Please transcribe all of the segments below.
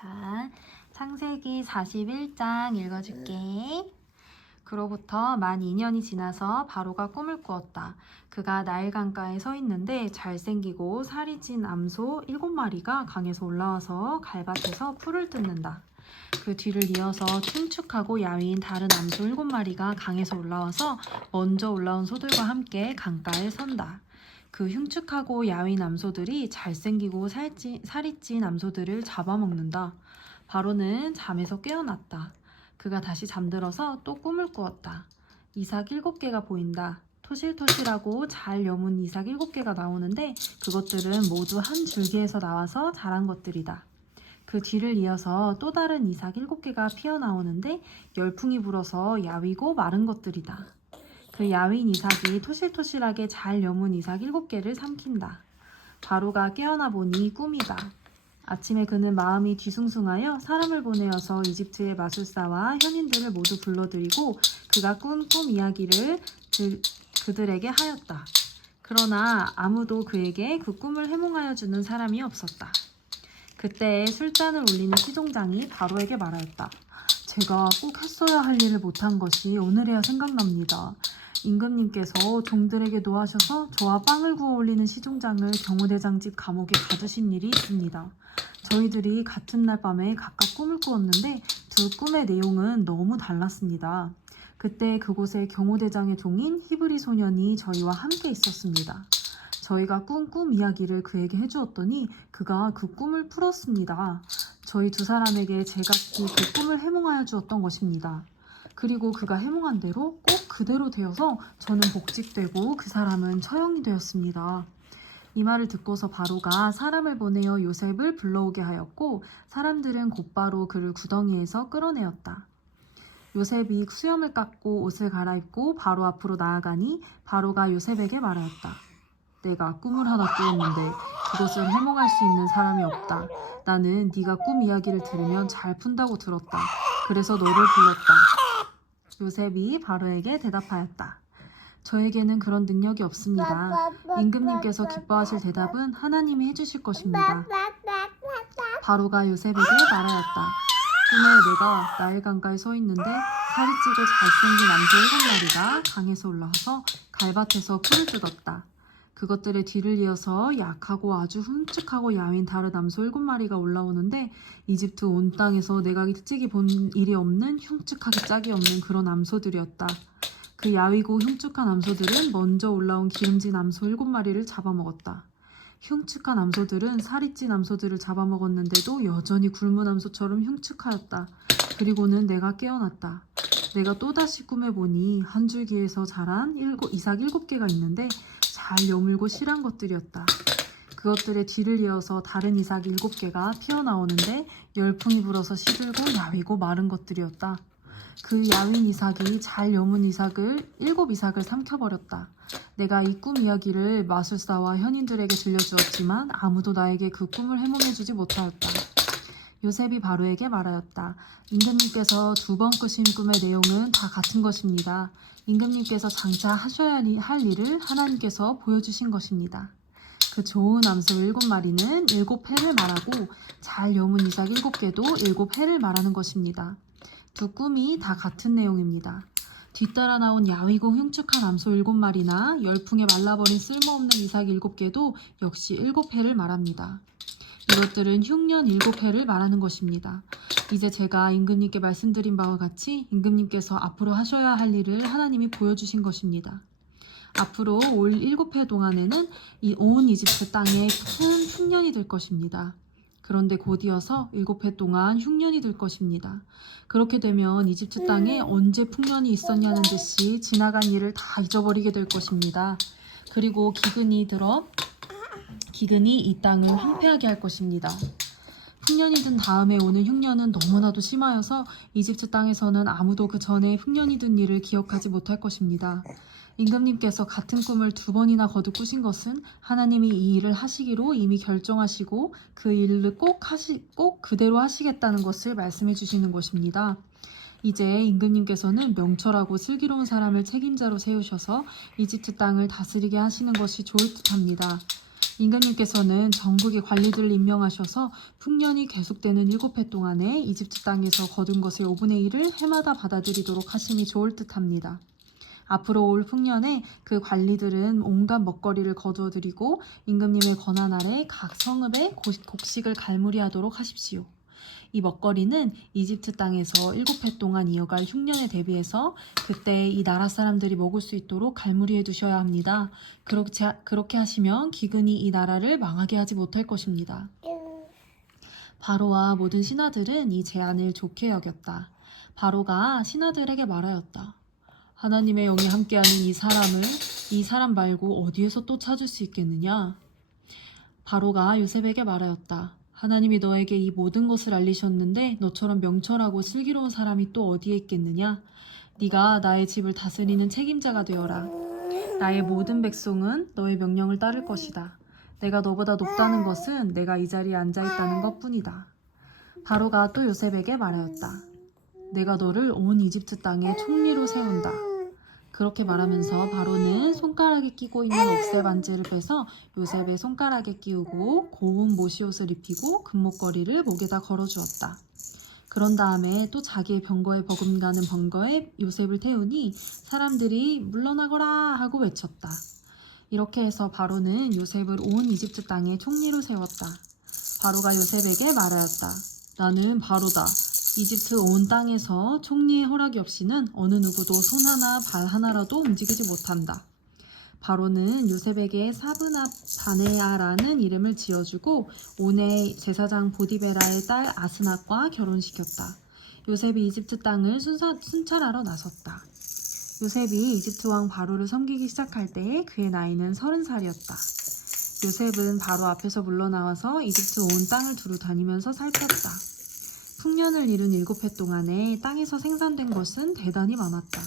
자, 창세기 41장 읽어줄게. 그로부터 만 2년이 지나서 바로가 꿈을 꾸었다. 그가 나일 강가에 서 있는데 잘생기고 살이 찐 암소 일곱 마리가 강에서 올라와서 갈밭에서 풀을 뜯는다. 그 뒤를 이어서 춤축하고 야위인 다른 암소 일곱 마리가 강에서 올라와서 먼저 올라온 소들과 함께 강가에 선다. 그 흉측하고 야윈 암소들이 잘생기고 살찐, 살이 찐 암소들을 잡아먹는다. 바로는 잠에서 깨어났다. 그가 다시 잠들어서 또 꿈을 꾸었다. 이삭 일곱 개가 보인다. 토실토실하고 잘 여문 이삭 일곱 개가 나오는데 그것들은 모두 한 줄기에서 나와서 자란 것들이다. 그 뒤를 이어서 또 다른 이삭 일곱 개가 피어나오는데 열풍이 불어서 야위고 마른 것들이다. 그 야윈 이삭이 토실토실하게 잘 여문 이삭 일곱 개를 삼킨다. 바로가 깨어나 보니 꿈이다. 아침에 그는 마음이 뒤숭숭하여 사람을 보내어서 이집트의 마술사와 현인들을 모두 불러들이고 그가 꾼 꿈 이야기를 들- 그들에게 하였다. 그러나 아무도 그에게 그 꿈을 해몽하여 주는 사람이 없었다. 그때 술잔을 올리는 시종장이 바로에게 말하였다. 제가 꼭 했어야 할 일을 못한 것이 오늘에야 생각납니다. 임금님께서 종들에게 노하셔서 저와 빵을 구워 올리는 시종장을 경호대장 집 감옥에 가두신 일이 있습니다. 저희들이 같은 날 밤에 각각 꿈을 꾸었는데 두 꿈의 내용은 너무 달랐습니다. 그때 그곳에 경호대장의 종인 히브리 소년이 저희와 함께 있었습니다. 저희가 꾼 꿈 이야기를 그에게 해주었더니 그가 그 꿈을 풀었습니다. 저희 두 사람에게 제각기 그 꿈을 해몽하여 주었던 것입니다. 그리고 그가 해몽한 대로 꼭 그대로 되어서 저는 복직되고 그 사람은 처형이 되었습니다. 이 말을 듣고서 바로가 사람을 보내어 요셉을 불러오게 하였고 사람들은 곧바로 그를 구덩이에서 끌어내었다. 요셉이 수염을 깎고 옷을 갈아입고 바로 앞으로 나아가니 바로가 요셉에게 말하였다. 내가 꿈을 하나 꾸었는데 그것을 해몽할 수 있는 사람이 없다. 나는 네가 꿈 이야기를 들으면 잘 푼다고 들었다. 그래서 너를 불렀다. 요셉이 바로에게 대답하였다. 저에게는 그런 능력이 없습니다. 임금님께서 기뻐하실 대답은 하나님이 해주실 것입니다. 바로가 요셉에게 말하였다. 꿈에 내가 나일 강가에 서 있는데 살이 찌고 잘생긴 남자 일곱 마리가 강에서 올라와서 갈밭에서 풀을 뜯었다. 그것들의 뒤를 이어서 약하고 아주 훔측하고 야윈 다른 남소 일곱 마리가 올라오는데 이집트 온 땅에서 내가 일찍이 본 일이 없는 흉측하게 짝이 없는 그런 암소들이었다. 그 야위고 흉측한 암소들은 먼저 올라온 기름진 암소 일곱 마리를 잡아먹었다. 흉측한 암소들은 살이 찐 암소들을 잡아먹었는데도 여전히 굶은 암소처럼 흉측하였다. 그리고는 내가 깨어났다. 내가 또다시 꿈에 보니 한 줄기에서 자란 일곱, 이삭 일곱 개가 있는데 잘 여물고 실한 것들이었다. 그것들의 뒤를 이어서 다른 이삭 일곱 개가 피어나오는데 열풍이 불어서 시들고 야위고 마른 것들이었다. 그 야윈 이삭이 잘 여문 이삭을 일곱 이삭을 삼켜버렸다. 내가 이 꿈 이야기를 마술사와 현인들에게 들려주었지만 아무도 나에게 그 꿈을 해몽해주지 못하였다. 요셉이 바로에게 말하였다. 임금님께서 두 번 꾸신 꿈의 내용은 다 같은 것입니다. 임금님께서 장차 하셔야 할 일을 하나님께서 보여주신 것입니다. 그 좋은 암소 일곱 마리는 일곱 해를 말하고 잘 여문 이삭 일곱 개도 일곱 해를 말하는 것입니다. 두 꿈이 다 같은 내용입니다. 뒤따라 나온 야위고 흉측한 암소 일곱 마리나 열풍에 말라버린 쓸모없는 이삭 일곱 개도 역시 일곱 해를 말합니다. 이것들은 흉년 일곱 해를 말하는 것입니다. 이제 제가 임금님께 말씀드린 바와 같이 임금님께서 앞으로 하셔야 할 일을 하나님이 보여주신 것입니다. 앞으로 올 일곱 해 동안에는 이 온 이집트 땅에 큰 흉년이 될 것입니다. 그런데 곧이어서 일곱 해 동안 흉년이 될 것입니다. 그렇게 되면 이집트 땅에 언제 풍년이 있었냐는 듯이 지나간 일을 다 잊어버리게 될 것입니다. 그리고 기근이 들어 기근이 이 땅을 황폐하게 할 것입니다. 풍년이 든 다음에 오는 흉년은 너무나도 심하여서 이집트 땅에서는 아무도 그 전에 흉년이 든 일을 기억하지 못할 것입니다. 임금님께서 같은 꿈을 두 번이나 거듭 꾸신 것은 하나님이 이 일을 하시기로 이미 결정하시고 그 일을 꼭 하시 꼭 그대로 하시겠다는 것을 말씀해 주시는 것입니다. 이제 임금님께서는 명철하고 슬기로운 사람을 책임자로 세우셔서 이집트 땅을 다스리게 하시는 것이 좋을 듯합니다. 임금님께서는 전국의 관리들을 임명하셔서 풍년이 계속되는 일곱 해 동안에 이집트 땅에서 거둔 것의 5분의 1을 해마다 받아들이도록 하심이 좋을 듯합니다. 앞으로 올 풍년에 그 관리들은 온갖 먹거리를 거두어 드리고 임금님의 권한 아래 각 성읍에 고- 곡식을 갈무리하도록 하십시오. 이 먹거리는 이집트 땅에서 일곱 해 동안 이어갈 흉년에 대비해서 그때 이 나라 사람들이 먹을 수 있도록 갈무리해 두셔야 합니다. 그렇게, 그렇게 하시면 기근이 이 나라를 망하게 하지 못할 것입니다. 바로와 모든 신하들은 이 제안을 좋게 여겼다. 바로가 신하들에게 말하였다. 하나님의 영이 함께하는 이 사람을 이 사람 말고 어디에서 또 찾을 수 있겠느냐? 바로가 요셉에게 말하였다. 하나님이 너에게 이 모든 것을 알리셨는데 너처럼 명철하고 슬기로운 사람이 또 어디에 있겠느냐? 네가 나의 집을 다스리는 책임자가 되어라. 나의 모든 백성은 너의 명령을 따를 것이다. 내가 너보다 높다는 것은 내가 이 자리에 앉아 있다는 것뿐이다. 바로가 또 요셉에게 말하였다. 내가 너를 온 이집트 땅의 총리로 세운다. 그렇게 말하면서 바로는 손가락에 끼고 있는 옥새 반지를 빼서 요셉의 손가락에 끼우고 고운 모시옷을 입히고 금목걸이를 목에다 걸어주었다. 그런 다음에 또 자기의 병거에 버금가는 번거에 요셉을 태우니 사람들이 물러나거라 하고 외쳤다. 이렇게 해서 바로는 요셉을 온 이집트 땅의 총리로 세웠다. 바로가 요셉에게 말하였다. 나는 바로다. 이집트 온 땅에서 총리의 허락이 없이는 어느 누구도 손 하나 발 하나라도 움직이지 못한다. 바로는 요셉에게 사브나 바네아라는 이름을 지어주고 온의 제사장 보디베라의 딸 아스낫과 결혼시켰다. 요셉이 이집트 땅을 순사, 순찰하러 나섰다. 요셉이 이집트 왕 바로를 섬기기 시작할 때에 그의 나이는 서른 살이었다. 요셉은 바로 앞에서 물러나와서 이집트 온 땅을 두루 다니면서 살폈다. 풍년을 이룬 일곱 해 동안에 땅에서 생산된 것은 대단히 많았다.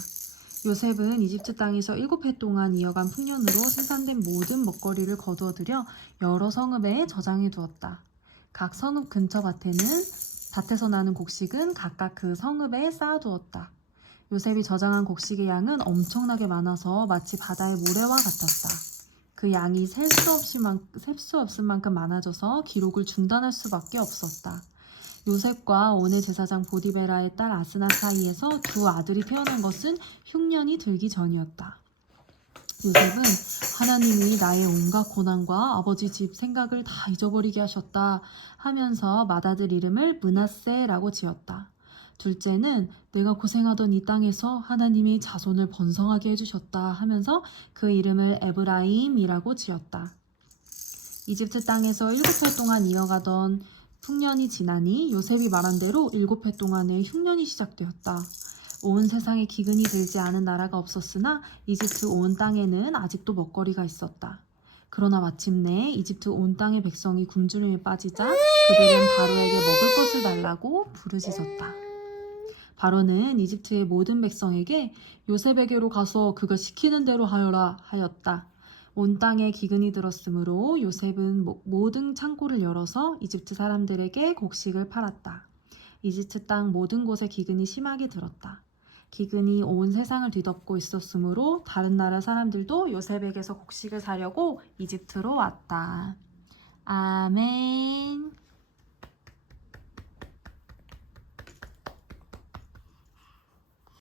요셉은 이집트 땅에서 일곱 해 동안 이어간 풍년으로 생산된 모든 먹거리를 거두어들여 여러 성읍에 저장해 두었다. 각 성읍 근처 밭에는 밭에서 나는 곡식은 각각 그 성읍에 쌓아두었다. 요셉이 저장한 곡식의 양은 엄청나게 많아서 마치 바다의 모래와 같았다. 그 양이 셀 수 없을 만큼 많아져서 기록을 중단할 수밖에 없었다. 요셉과 오네 제사장 보디베라의 딸 아스나 사이에서 두 아들이 태어난 것은 흉년이 들기 전이었다. 요셉은 하나님이 나의 온갖 고난과 아버지 집 생각을 다 잊어버리게 하셨다 하면서 맏아들 이름을 문하세라고 지었다. 둘째는 내가 고생하던 이 땅에서 하나님이 자손을 번성하게 해주셨다 하면서 그 이름을 에브라임이라고 지었다. 이집트 땅에서 일곱 해 동안 이어가던 풍년이 지나니 요셉이 말한 대로 일곱 해 동안의 흉년이 시작되었다. 온 세상에 기근이 들지 않은 나라가 없었으나 이집트 온 땅에는 아직도 먹거리가 있었다. 그러나 마침내 이집트 온 땅의 백성이 굶주림에 빠지자 그들은 바로에게 먹을 것을 달라고 부르짖었다. 바로는 이집트의 모든 백성에게 요셉에게로 가서 그가 시키는 대로 하여라 하였다. 온 땅에 기근이 들었으므로 요셉은 모- 모든 창고를 열어서 이집트 사람들에게 곡식을 팔았다. 이집트 땅 모든 곳에 기근이 심하게 들었다. 기근이 온 세상을 뒤덮고 있었으므로 다른 나라 사람들도 요셉에게서 곡식을 사려고 이집트로 왔다. 아멘.